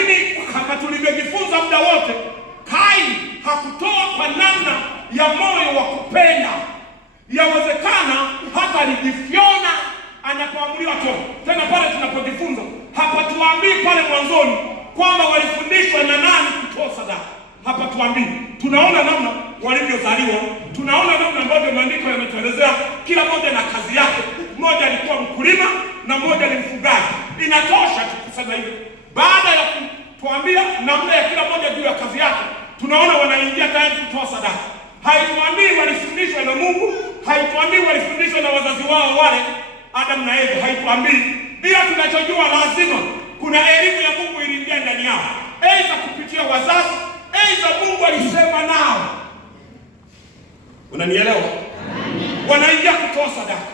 Lakini kama tulivyojifunza muda wote, Kaini hakutoa kwa namna ya moyo wa kupenda. Yawezekana hata alijifyona anapoamriwa toa. Tena pale tunapojifunza, hapatuambii pale mwanzoni kwamba walifundishwa na nani kutoa sadaka. Hapatuambii. Tunaona namna walivyozaliwa, tunaona namna ambavyo maandiko yanatuelezea kila mmoja na kazi yake. Mmoja alikuwa mkulima na mmoja ni mfugaji. Inatosha tukusema hivyo. Baada ya kutuambia namna ya kila mmoja juu ya kazi yake, tunaona wanaingia tayari kutoa sadaka. Haituambii walifundishwa na Mungu, haituambii walifundishwa na wazazi wao wale Adam na Eva, haituambii. Bila tunachojua lazima kuna elimu ya Mungu iliingia ndani yao, aidha kupitia wazazi, aidha Mungu alisema nao. Unanielewa? Wanaingia kutoa sadaka.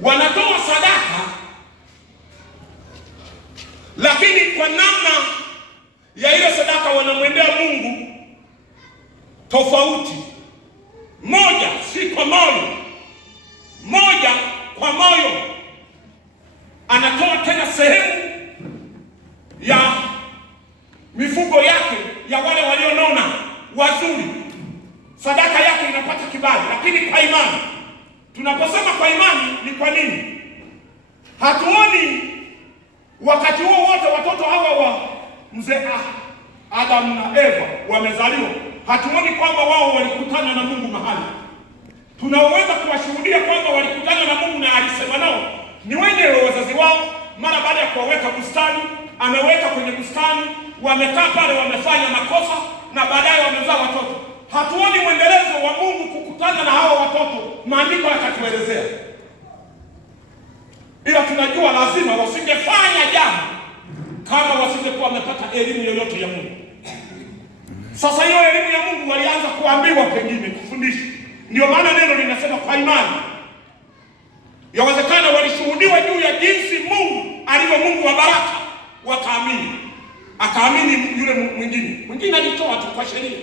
Wanatoa sadaka, lakini kwa namna ya ile sadaka wanamwendea Mungu tofauti. Moja si kwa moyo, moja kwa moyo. Anatoa tena sehemu ya mifugo yake, ya wale walionona wazuri. Sadaka yake inapata kibali, lakini kwa imani. Tunaposema kwa imani ni kwa nini? Hatuoni wakati huo wote watoto hawa wa mzee Adam na Eva wamezaliwa, hatuoni kwamba wao walikutana na Mungu mahali. Tunaweza kuwashuhudia kwamba walikutana na Mungu na alisema nao ni wenyewe wazazi wao. Mara baada ya kuwaweka bustani, ameweka kwenye bustani, wamekaa pale, wamefanya makosa na baadaye wamezaa watoto. Hatuoni mwendelezo wa Mungu kukutana na hawa watoto, maandiko yakatuelezea. Ila tunajua lazima wasingefanya jambo kama wasingekuwa wamepata elimu yoyote ya Mungu. Sasa hiyo elimu ya Mungu walianza kuambiwa, pengine kufundishwa. Ndio maana neno linasema kwa imani. Yawezekana walishuhudiwa juu ya jinsi Mungu alivyo Mungu wa baraka, wakaamini. Akaamini yule mwingine alitoa tu kwa sheria.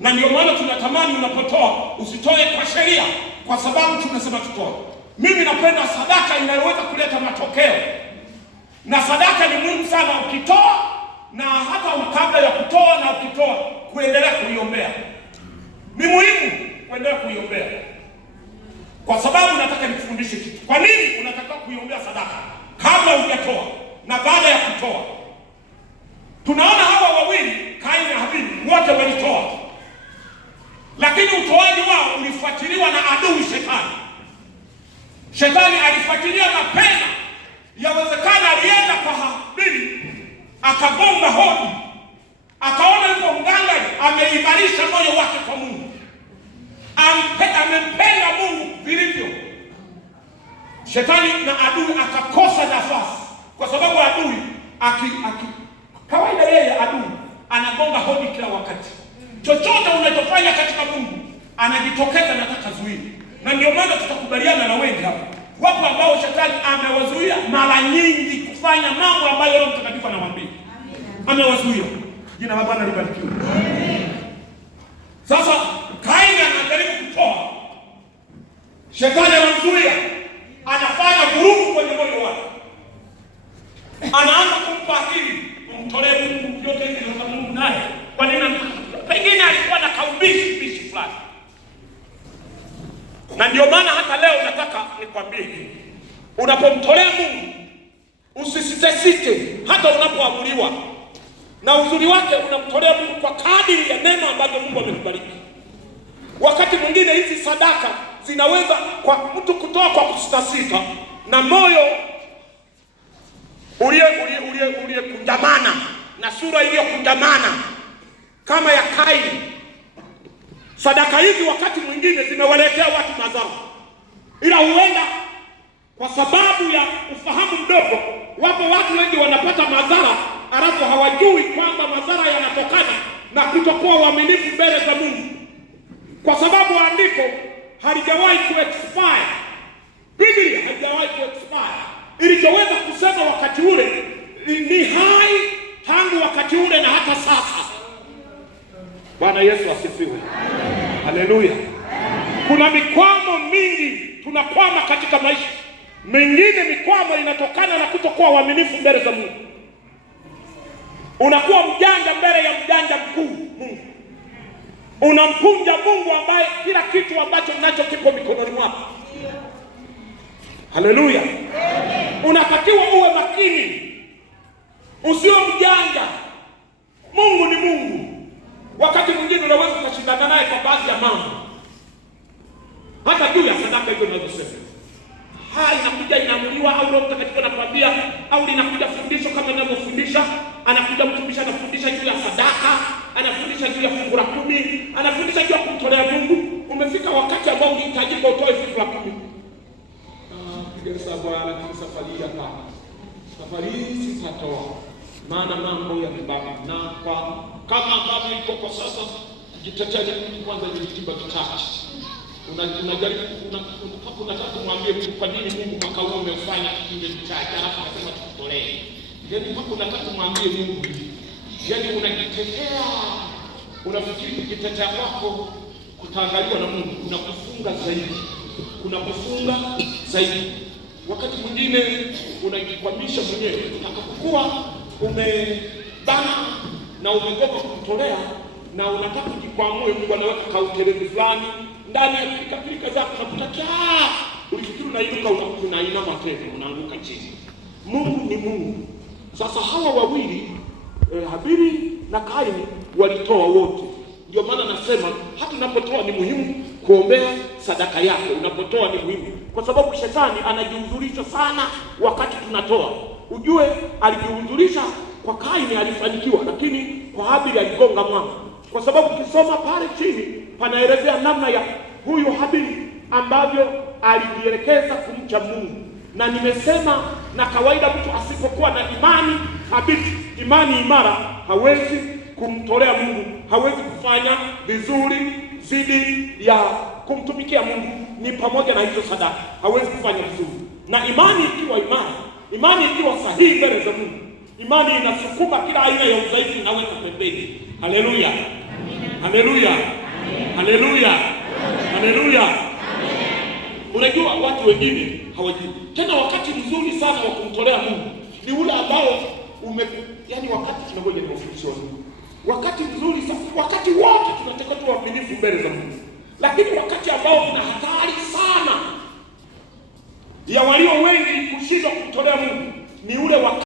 Na ndio maana tunatamani unapotoa usitoe kwa sheria, kwa sababu tunasema tutoe. Mimi napenda sadaka inayoweza kuleta matokeo. Na sadaka ni muhimu sana ukitoa, na hata kabla ya kutoa na ukitoa kuendelea kuiombea. Ni muhimu kuendelea kuiombea. Kwa sababu nataka nikufundishe kitu. Kwa nini unataka kuiombea sadaka kabla hujatoa na baada ya kutoa? Tunaona hawa wawili, Kaini na Habili, wote walitoa. Lakini utoaji wao ulifuatiliwa na adui Shetani. Shetani alifuatilia mapema. Yawezekana alienda kwa Habili, akagonga hodi, akaona yuko mganga ameimarisha moyo wake kwa Mungu, amempenda Mungu vilivyo. Shetani na adui akakosa nafasi, kwa sababu adui kawaida yeye adui anagonga hodi kila wakati. Chochote unachofanya katika Mungu anajitokeza, nataka zuia. Na ndio maana tutakubaliana na wengi hapa. Wapo ambao Shetani amewazuia mara nyingi kufanya mambo ambayo Roho Mtakatifu anamwambia. Amewazuia. Jina la Bwana libarikiwe. Sasa Kaini anajaribu kutoa, Shetani anamzuia, anafanya vurugu kwenye moyo wake. Anaanza kumpa akili, umtolee Mungu yote hivi na Mungu naye. Kwa nini? Pengine alikuwa na kaubishi fulani. Na ndio maana hata leo nataka nikwambie hivi. Unapomtolea Mungu usisite hata unapoamuliwa. Na uzuri wake unamtolea Mungu kwa kadiri ya neno ambalo Mungu amekubariki. Wakati mwingine hizi sadaka zinaweza kwa mtu kutoa kwa kusitasita na moyo ulie kunjamana na sura iliyokunjamana kama ya Kaini. Sadaka hizi wakati mwingine zimewaletea watu madhara. Ila huenda kwa sababu ya ufahamu mdogo, wapo watu wengi wanapata madhara alafu hawajui kwamba madhara yanatokana na kutokuwa waaminifu mbele za Mungu. Kwa sababu andiko halijawahi kuexpire. Biblia haijawahi kuexpire. Ilichoweza kusema wakati ule ni hai tangu wakati ule na hata sasa. Bwana Yesu asifiwe. Haleluya. Kuna mikwamo mingi tunakwama katika maisha. Mengine mikwamo inatokana na kutokuwa waaminifu mbele za Mungu. Unakuwa mjanja mbele ya mjanja mkuu Mungu. Unampunja Mungu ambaye kila kitu ambacho nacho kipo mikononi mwako. Haleluya. Unatakiwa uwe makini, usiwe mjanja. Mungu ni Mungu. Wakati mwingine unaweza kushindana naye kwa baadhi ya mambo, hata juu ya sadaka hizo unazosema. Inakuja inaamuliwa, au Roho Mtakatifu anakwambia, au linakuja fundisho kama ninavyofundisha. Anakuja mtumishi anafundisha juu ya sadaka, anafundisha juu ya fungu la 10, anafundisha juu ya kumtolea Mungu. Umefika wakati ambao unahitajika utoe fungu la 10. Piga Bwana, safari hapa. Safari hii sitatoa, maana mambo yamebaki. Na kwa kama ambavyo iko kwa sasa, jitetea kwanza nilitimba kichache. Unajaribu unataka kumwambia Mungu kwa nini Mungu mwaka huu umefanya kitu kichache, alafu anasema tukutolee. Yaani mpaka unataka kumwambia Mungu, yaani unajitetea, unafikiri kujitetea kwako kutaangaliwa na Mungu, unakufunga zaidi. Unakufunga zaidi. Wakati mwingine unajikwamisha mwenyewe, utakapokuwa umebana na umegoma kumtolea na unataka kujikwamua, Mungu anaweka kautelezi fulani ndani ya pilika zako na kutakia. Ulifikiri unainuka, unainama tena, unaanguka chini. Mungu ni Mungu. Sasa hawa wawili Habili na Kaini walitoa wote. Ndio maana nasema hata unapotoa ni muhimu kuombea sadaka yako. Unapotoa ni muhimu, kwa sababu shetani anajihudhurisha sana wakati tunatoa. Ujue alijihudhurisha kwa Kaini, alifanikiwa, lakini kwa Habili aligonga mwamba. Kwa sababu ukisoma pale chini panaelezea namna ya huyu Habili ambavyo alijielekeza kumcha Mungu. Na nimesema, na kawaida mtu asipokuwa na imani thabiti, imani imara, hawezi kumtolea Mungu, hawezi kufanya vizuri zidi ya kumtumikia Mungu. Ni pamoja na hizo sadaka, hawezi kufanya vizuri. Na imani ikiwa imara, imani ikiwa sahihi mbele za Mungu, imani inasukuma kila aina ya udhaifu, inaweka pembeni. Haleluya, haleluya, haleluya, haleluya. Unajua watu wengine hawajui. Tena wakati mzuri sana wa kumtolea Mungu ni ule ambao yaani wakati tunangoja ni ofisi wa Mungu. Wakati mzuri sana, wakati wote tunataka tuwe waaminifu mbele za Mungu. Lakini wakati ambao kuna hatari sana ya walio wengi kushindwa kumtolea Mungu ni ule wakati